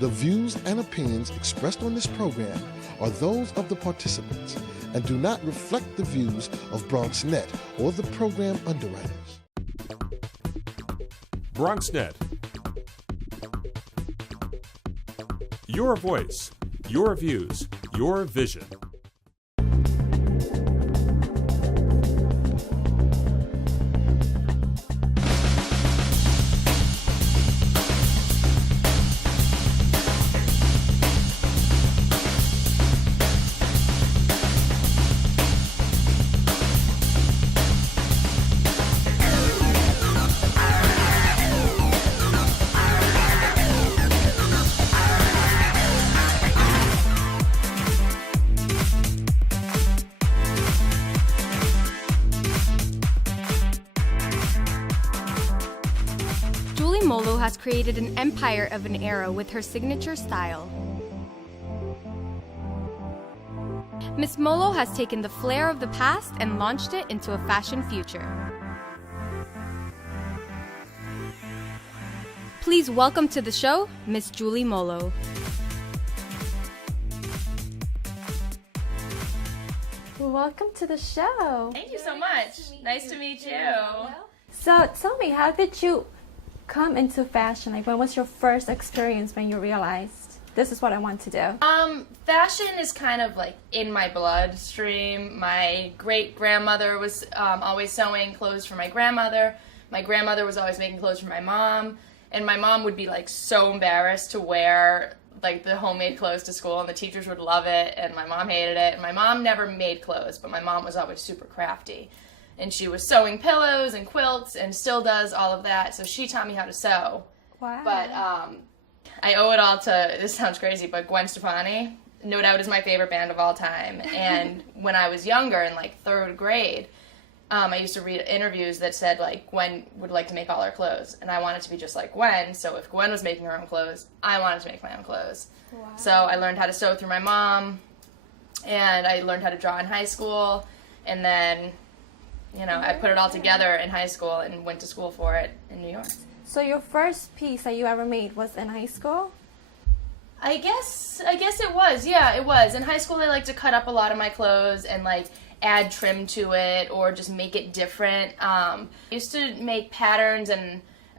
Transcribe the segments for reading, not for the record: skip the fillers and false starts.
The views and opinions expressed on this program are those of the participants and do not reflect the views of BronxNet or the program underwriters. BronxNet. Your voice, your views, your vision. Mollo has created an empire of an era with her signature style. Miss Mollo has taken the flair of the past and launched it into a fashion future. Please welcome to the show, Miss Julie Mollo. Welcome to the show. Thank you so much. Nice to meet you. So tell me, how did you come into fashion? Like, when was your first experience when you realized this is what I want to do? Fashion is kind of like in my bloodstream. My great-grandmother was always sewing clothes for my grandmother. My grandmother was always making clothes for my mom. And my mom would be like so embarrassed to wear like the homemade clothes to school, and the teachers would love it, and my mom hated it. And my mom never made clothes, but my mom was always super crafty. And she was sewing pillows and quilts and still does all of that. So she taught me how to sew. Wow. But I owe it all to, this sounds crazy, but Gwen Stefani, no doubt, is my favorite band of all time. And when I was younger, in like third grade, I used to read interviews that said like Gwen would like to make all her clothes. And I wanted to be just like Gwen. So if Gwen was making her own clothes, I wanted to make my own clothes. Wow. So I learned how to sew through my mom. And I learned how to draw in high school. And then, you know, I put it all together in high school and went to school for it in New York. So your first piece that you ever made was in high school? I guess it was. Yeah, it was. In high school, I liked to cut up a lot of my clothes and like add trim to it or just make it different. I used to make patterns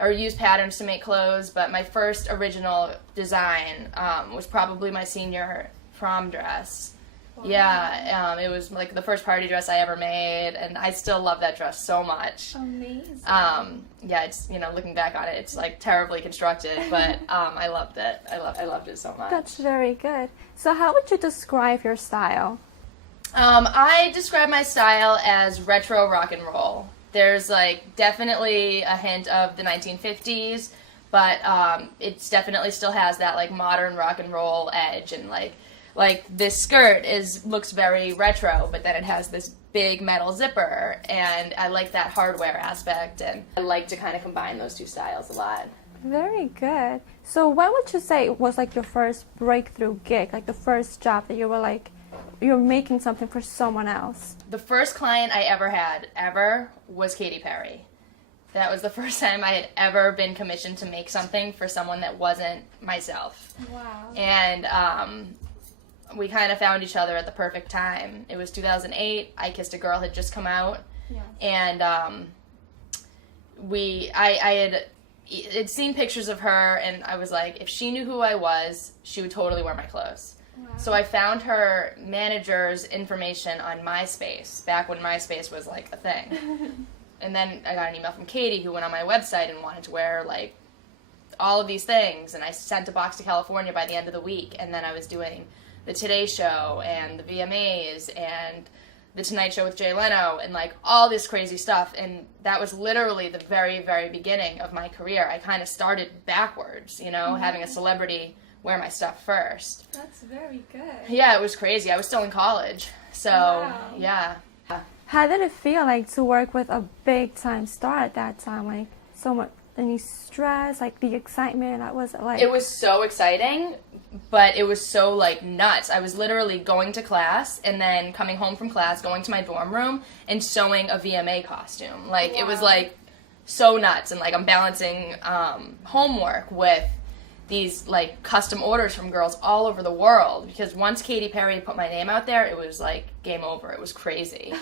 or use patterns to make clothes, but my first original design was probably my senior prom dress. Wow. Yeah, it was like the first party dress I ever made, and I still love that dress so much. Amazing. Yeah, it's, you know, looking back on it, it's like terribly constructed, but I loved it. I loved it so much. That's very good. So how would you describe your style? I describe my style as retro rock and roll. There's like definitely a hint of the 1950s, but it definitely still has that like modern rock and roll edge, and like this skirt looks very retro, but then it has this big metal zipper, and I like that hardware aspect, and I like to kind of combine those two styles a lot. Very good. So what would you say was like your first breakthrough gig, like the first job that you were like, you're making something for someone else? The first client I ever had, was Katy Perry. That was the first time I had ever been commissioned to make something for someone that wasn't myself. Wow. And we kind of found each other at the perfect time. It was 2008. I Kissed a Girl had just come out. Yeah. And I had seen pictures of her, and I was like, if she knew who I was, she would totally wear my clothes. Wow. So I found her manager's information on MySpace, back when MySpace was like a thing. And then I got an email from Katie, who went on my website and wanted to wear like all of these things, and I sent a box to California by the end of the week, and then I was doing the Today Show and the VMAs and the Tonight Show with Jay Leno and like all this crazy stuff, and that was literally the very, very beginning of my career. I kind of started backwards, you know, having a celebrity wear my stuff first. That's very good. Yeah, it was crazy. I was still in college, so wow. Yeah. How did it feel like to work with a big time star at that time? Like, so much, any stress, like the excitement, that was like... It was so exciting, but it was so like nuts. I was literally going to class and then coming home from class, going to my dorm room and sewing a VMA costume. Like, wow. It was like so nuts, and like I'm balancing homework with these like custom orders from girls all over the world, because once Katy Perry put my name out there, it was like game over. It was crazy.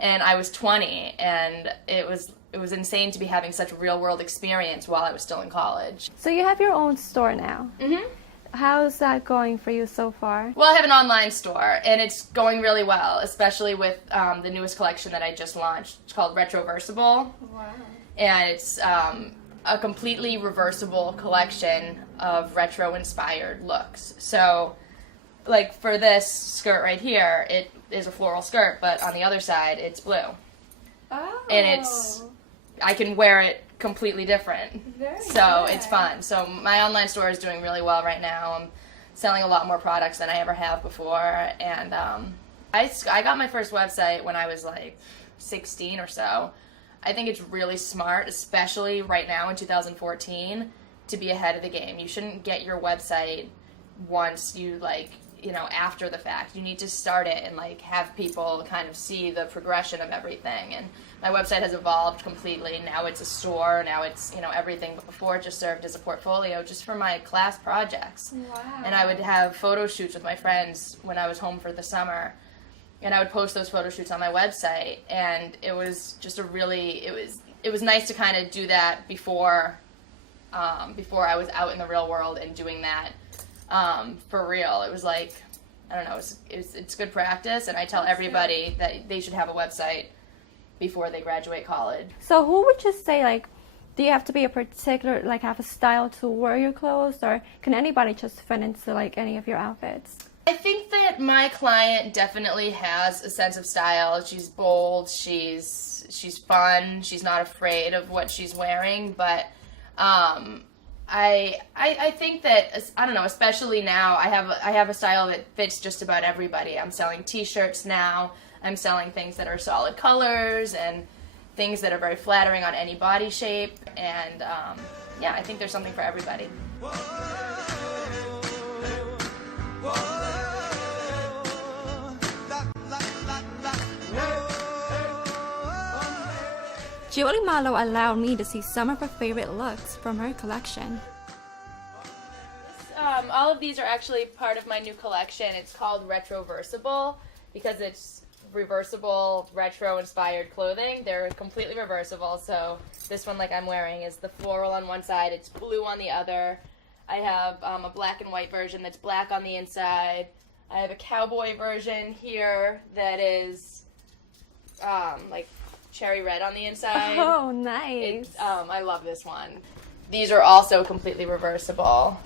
And I was 20, and it was insane to be having such a real world experience while I was still in college. So you have your own store now. Mm-hmm. How's that going for you so far? Well, I have an online store, and it's going really well, especially with the newest collection that I just launched. It's called Retroversible. Wow. And it's a completely reversible collection of retro-inspired looks. So, like for this skirt right here, it is a floral skirt, but on the other side, it's blue. Oh. And I can wear it completely different. Very so good. It's fun. So my online store is doing really well right now. I'm selling a lot more products than I ever have before. And I got my first website when I was like 16 or so. I think it's really smart, especially right now in 2014, to be ahead of the game. You shouldn't get your website once you after the fact. You need to start it and like have people kind of see the progression of everything. And my website has evolved completely. Now it's a store. Now it's everything. But before it just served as a portfolio just for my class projects. Wow. And I would have photo shoots with my friends when I was home for the summer. And I would post those photo shoots on my website, and it was just it was nice to kind of do that before I was out in the real world and doing that for real. It was like, I don't know, it's good practice, and I tell everybody that they should have a website before they graduate college. So who would you say, like, do you have to be a particular, like, have a style to wear your clothes, or can anybody just fit into like any of your outfits? I think that my client definitely has a sense of style. She's bold, she's fun, she's not afraid of what she's wearing, but I think that, I don't know, especially now, I have a style that fits just about everybody. I'm selling t-shirts now, I'm selling things that are solid colors and things that are very flattering on any body shape, and yeah, I think there's something for everybody. Julie Mollo allowed me to see some of her favorite looks from her collection. All of these are actually part of my new collection. It's called Retroversible because it's reversible, retro-inspired clothing. They're completely reversible, so this one, like I'm wearing, is the floral on one side, it's blue on the other. I have a black and white version that's black on the inside. I have a cowboy version here that is like cherry red on the inside. Oh, nice. I love this one. These are also completely reversible.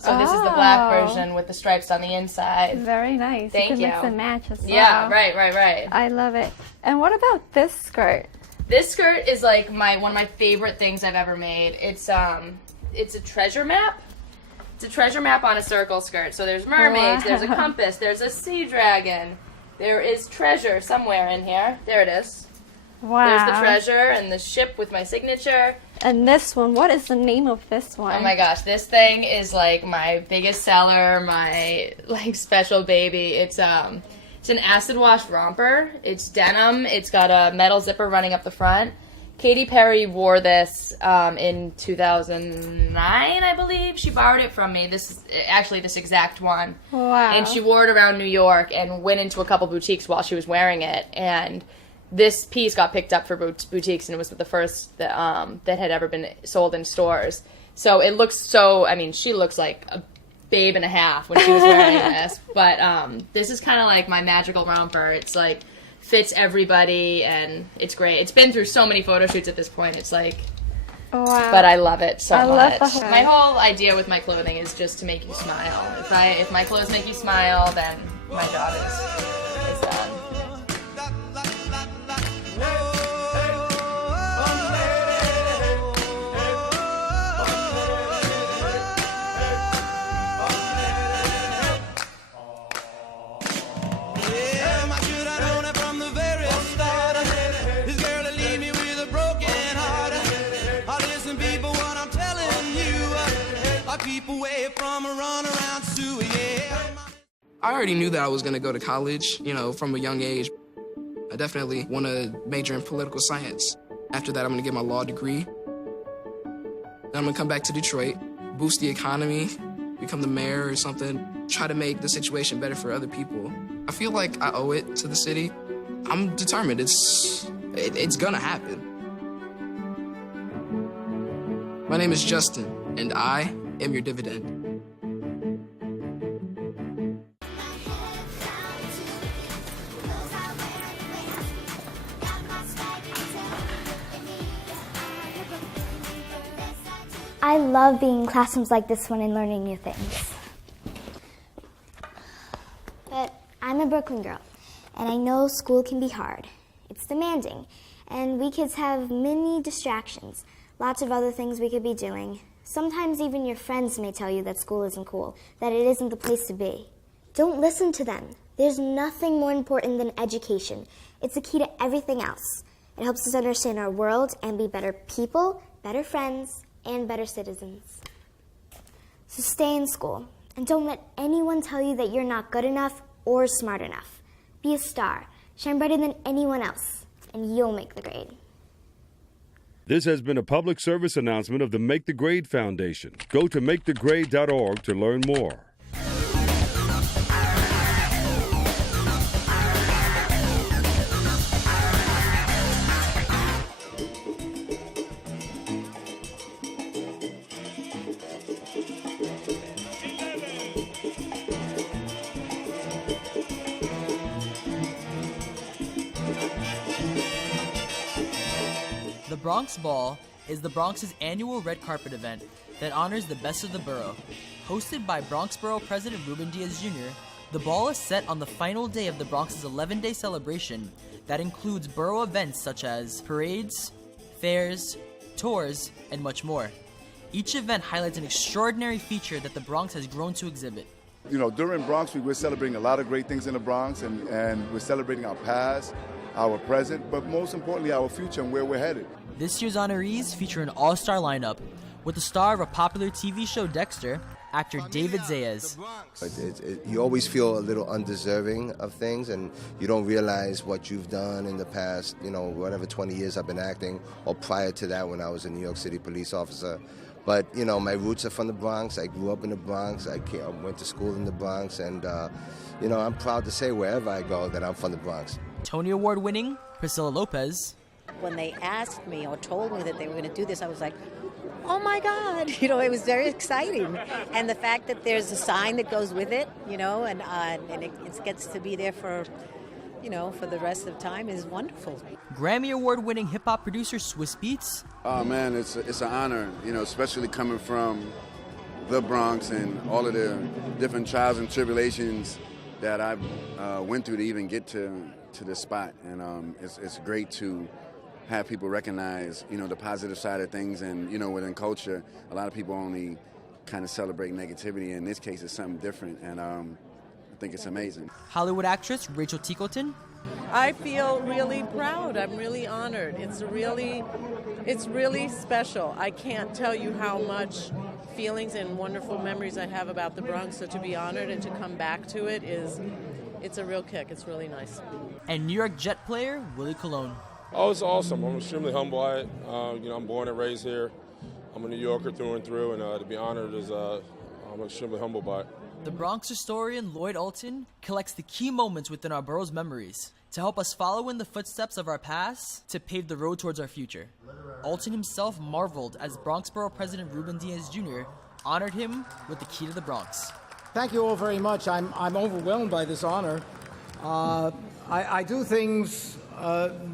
So this is the black version with the stripes on the inside. Very nice. Thank you. you. Can mix and match as well. Yeah, right. I love it. And what about this skirt? This skirt is like one of my favorite things I've ever made. It's a treasure map. It's a treasure map on a circle skirt. So there's mermaids, Wow. there's a compass, there's a sea dragon. There is treasure somewhere in here. There it is. Wow. There's the treasure and the ship with my signature. And this one, what is the name of this one? Oh my gosh, this thing is like my biggest seller, my like special baby. It's an acid wash romper. It's denim. It's got a metal zipper running up the front. Katy Perry wore this in 2009, I believe. She borrowed it from me. This exact one. Wow. And she wore it around New York and went into a couple boutiques while she was wearing it. And this piece got picked up for boutiques, and it was the first that had ever been sold in stores. So it looks she looks like a babe and a half when she was wearing this. But this is kind of like my magical romper. It's like fits everybody, and it's great. It's been through so many photo shoots at this point. It's like, wow. but I love it so much. Love the My whole idea with my clothing is just to make you smile. If my clothes make you smile, then my job is done. I already knew that I was going to go to college, from a young age. I definitely want to major in political science. After that, I'm going to get my law degree. Then I'm going to come back to Detroit, boost the economy, become the mayor or something, try to make the situation better for other people. I feel like I owe it to the city. I'm determined. It's gonna happen. My name is Justin, and I am your dividend. I love being in classrooms like this one and learning new things. But I'm a Brooklyn girl, and I know school can be hard. It's demanding, and we kids have many distractions, lots of other things we could be doing. Sometimes even your friends may tell you that school isn't cool, that it isn't the place to be. Don't listen to them. There's nothing more important than education. It's the key to everything else. It helps us understand our world and be better people, better friends, and better citizens. So stay in school, and don't let anyone tell you that you're not good enough or smart enough. Be a star, shine brighter than anyone else, and you'll make the grade. This has been a public service announcement of the Make the Grade Foundation. Go to makethegrade.org to learn more. The Bronx Ball is the Bronx's annual red carpet event that honors the best of the borough. Hosted by Bronx Borough President Ruben Diaz Jr., the ball is set on the final day of the Bronx's 11-day celebration that includes borough events such as parades, fairs, tours, and much more. Each event highlights an extraordinary feature that the Bronx has grown to exhibit. You know, during Bronx Week, we're celebrating a lot of great things in the Bronx, and we're celebrating our past, our present, but most importantly, our future and where we're headed. This year's honorees feature an all-star lineup with the star of a popular TV show Dexter, actor David Zayas. You always feel a little undeserving of things, and you don't realize what you've done in the past, you know, whatever 20 years I've been acting, or prior to that when I was a New York City police officer. But, you know, my roots are from the Bronx. I grew up in the Bronx. I went to school in the Bronx, and, you know, I'm proud to say wherever I go that I'm from the Bronx. Tony Award-winning Priscilla Lopez. When they asked me or told me that they were going to do this, I was like, oh my God, you know, it was very exciting. And the fact that there's a sign that goes with it, you know, and it gets to be there for, you know, for the rest of time is wonderful. Grammy Award-winning hip-hop producer Swiss Beats. Oh man, it's an honor, you know, especially coming from the Bronx and all of the different trials and tribulations that I went through to even get to this spot. And it's great to have people recognize, you know, the positive side of things. And, you know, within culture, a lot of people only kind of celebrate negativity. In this case, it's something different, and I think it's amazing. Hollywood actress Rachel Ticotin. I feel really proud. I'm really honored. It's really special. I can't tell you how much feelings and wonderful memories I have about the Bronx. So to be honored and to come back to it it's a real kick. It's really nice. And New York Jet player Willie Colon. Oh, it's awesome. I'm extremely humble by it. You know, I'm born and raised here. I'm a New Yorker through and through, and to be honored is I'm extremely humbled by it. The Bronx historian Lloyd Alton collects the key moments within our borough's memories to help us follow in the footsteps of our past to pave the road towards our future. Alton himself marveled as Bronx Borough President Ruben Diaz Jr. honored him with the key to the Bronx. Thank you all very much. I'm overwhelmed by this honor. I do things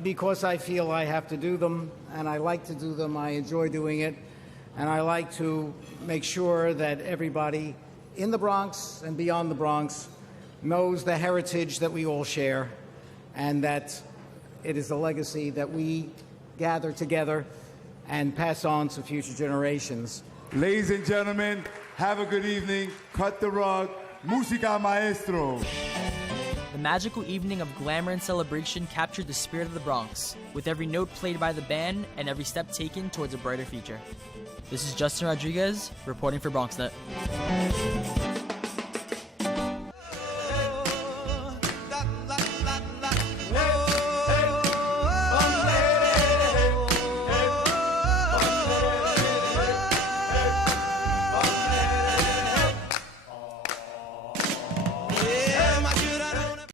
because I feel I have to do them, and I like to do them. I enjoy doing it, and I like to make sure that everybody in the Bronx and beyond the Bronx knows the heritage that we all share, and that it is a legacy that we gather together and pass on to future generations. Ladies and gentlemen, have a good evening. Cut the rug. Música maestro. The magical evening of glamour and celebration captured the spirit of the Bronx, with every note played by the band and every step taken towards a brighter future. This is Justin Rodriguez, reporting for BronxNet.